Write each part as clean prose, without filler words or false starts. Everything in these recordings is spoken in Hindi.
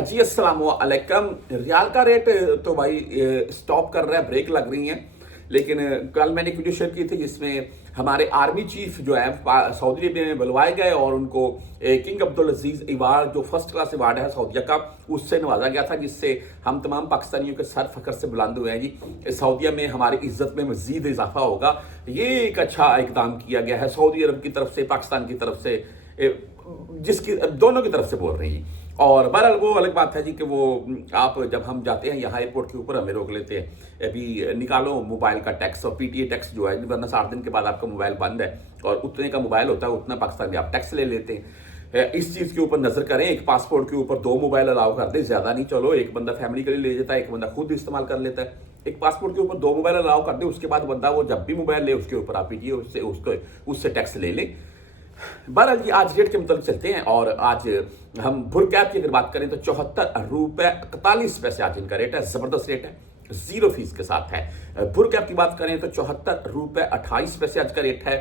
जी अस्सलाम वालेकुम। रियाल का रेट तो भाई स्टॉप कर रहा है, ब्रेक लग रही है। लेकिन कल मैंने एक वीडियो शेयर की थी जिसमें हमारे आर्मी चीफ जो है सऊदी अरब में बुलवाए गए और उनको किंग अब्दुल अजीज अवार्ड जो फर्स्ट क्लास अवार्ड है सऊदीया का, उससे नवाजा गया था, जिससे हम तमाम पाकिस्तानियों के सर फखर से बुलंद हुए हैं। जी सऊदीया में हमारी इज्जत में मजीद इजाफा होगा। ये एक अच्छा इकदाम किया गया है सऊदी अरब की तरफ से, पाकिस्तान की तरफ से, जिसकी दोनों की तरफ से बोल रही हैं। और बहरहाल वो अलग बात है जी कि वो आप जब हम जाते हैं यहाँ एयरपोर्ट के ऊपर हमें रोक लेते हैं, अभी निकालो मोबाइल का टैक्स और पीटीए टैक्स जो है, वरना 60 दिन के बाद आपका मोबाइल बंद है और उतने का मोबाइल होता है उतना पाकिस्तान में आप टैक्स ले लेते हैं। इस चीज़ के ऊपर नजर करें, एक पासपोर्ट के ऊपर 2 मोबाइल अलाउ कर दें, ज्यादा नहीं, चलो एक बंदा फैमिली के लिए ले जाता है, एक बंदा खुद इस्तेमाल कर लेता है। एक पासपोर्ट के ऊपर 2 मोबाइल अलाउ कर दे, उसके बाद बंदा वो जब भी मोबाइल ले उसके ऊपर आप पीटीए उससे टैक्स ले लें। बहरहाल ये आज रेट के मतलब चलते हैं और आज हम भुर कैब की अगर बात करें तो 74 रुपए 41 पैसे आज इनका रेट है, जबरदस्त रेट है, 0 फीस के साथ है। भुर कैब की बात करें तो 74 रुपए 28 पैसे आज का रेट है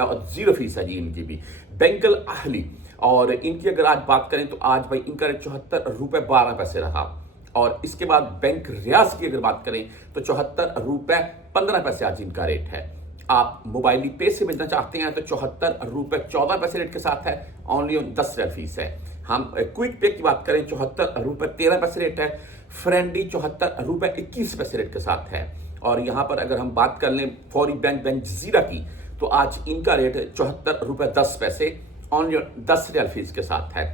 और 0 फीस है जी इनकी भी। बैंकल अहली और इनकी अगर आज बात करें तो आज भाई इनका रेट 74 रुपए 12 पैसे रहा। और इसके बाद बैंक रियाज की अगर बात करें तो 74 रुपए 15 पैसे आज इनका रेट है। आप मोबाइल पे से भेजना चाहते हैं तो 74 रुपए 14 पैसे रेट के साथ है, ओनली 10 रियाल फीस है। हम क्विक पे की बात करें 74 रुपए 13 पैसे रेट है। फ्रेंडी 74 रुपए 21 पैसे रेट के साथ है। और यहाँ पर अगर हम बात कर लें फौरी बैंक जजीरा की तो आज इनका रेट 74 रुपए 10 पैसे, ओनली 10 रियाल फीस के साथ है,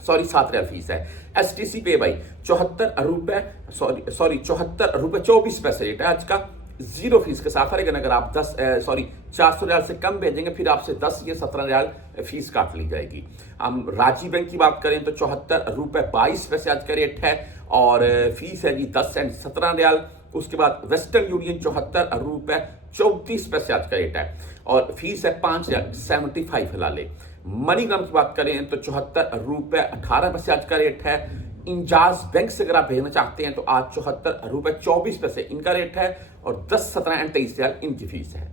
7 रियाल फीस है। STC पे भाई 74 रुपए 24 पैसे रेट है आज का, 0 फीस के साथ है। लेकिन अगर आप 400 रियाल से कम भेजेंगे फिर आपसे 10 या 17 रियाल फीस काट ली जाएगी। हम राजी बैंक की बात करें तो 74 रुपए 22 पैसे आज का रेट है और फीस है जी 10 सेंट 17 रियाल। उसके बाद वेस्टर्न यूनियन 74 रुपए 34 पैसे आज का रेट है और फीस है 5 रियाल 75 हिलाले। मनीग्राम की बात करें तो 74 रुपए 18 पैसे आज का रेट है। इंजाज बैंक से अगर आप भेजना चाहते हैं तो आज 74 रुपए 24 पैसे इनका रेट है और 10 17 एंड 23 रियाल इनकी फीस है।